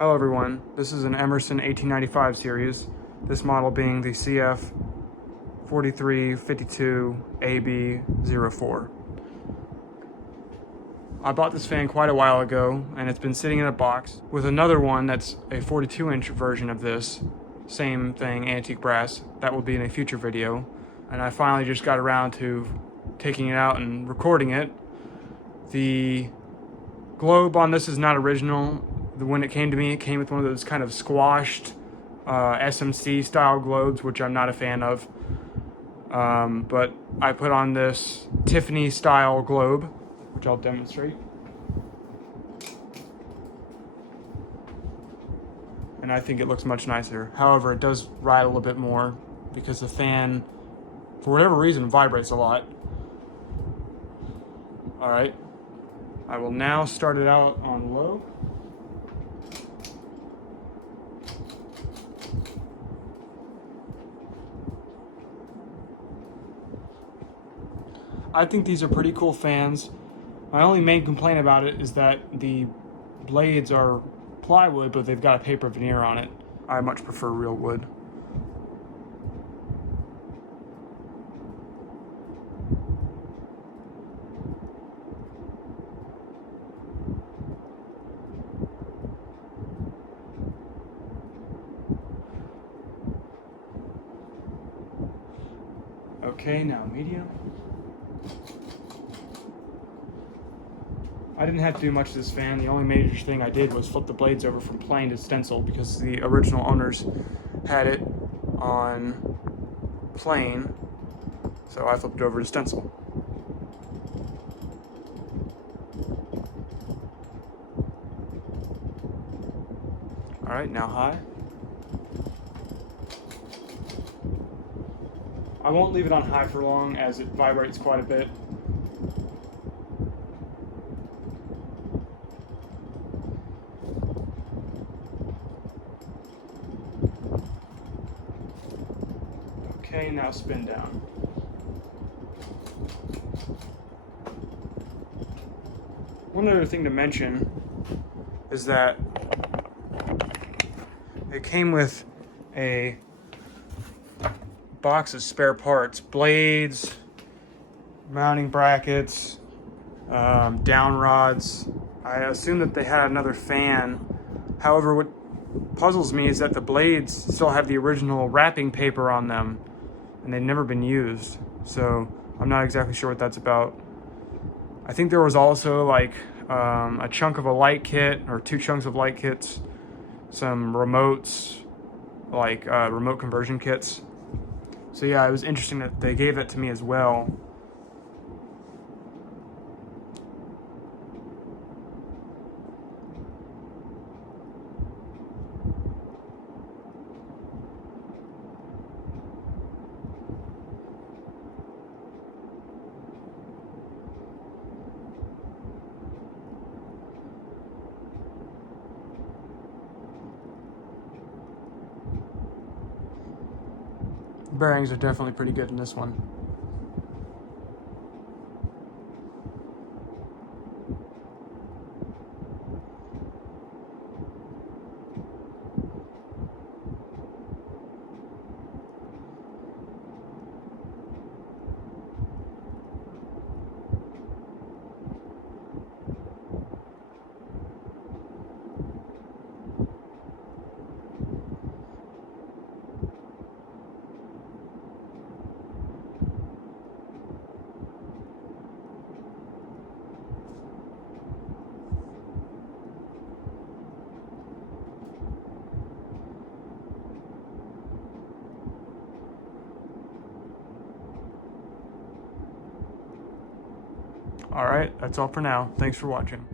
Hello everyone, this is an Emerson 1895 series, this model being the CF 4352AB04. I bought this fan quite a while ago and it's been sitting in a box with another one that's a 42-inch version of this, same thing, antique brass. That will be in a future video. And I finally just got around to taking it out and recording it. The globe on this is not original. When it came to me, it came with one of those kind of squashed SMC style globes, which I'm not a fan of. But I put on this Tiffany style globe, which I'll demonstrate. And I think it looks much nicer. However, it does ride a little bit more because the fan, for whatever reason, vibrates a lot. All right, I will now start it out on low. I think these are pretty cool fans. My only main complaint about it is that the blades are plywood, but they've got a paper veneer on it. I much prefer real wood. Okay, now medium. I didn't have to do much to this fan. The only major thing I did was flip the blades over from plain to stencil because the original owners had it on plain, so I flipped it over to stencil. All right, now high. I won't leave it on high for long as it vibrates quite a bit. Okay, now spin down. One other thing to mention is that it came with a box of spare parts, blades, mounting brackets, down rods. I assume that they had another fan. However, what puzzles me is that the blades still have the original wrapping paper on them and they've never been used. So I'm not exactly sure what that's about. I think there was also like a chunk of a light kit or two chunks of light kits, some remotes, like remote conversion kits. So yeah, it was interesting that they gave that to me as well. Bearings are definitely pretty good in this one. All right, that's all for now. Thanks for watching.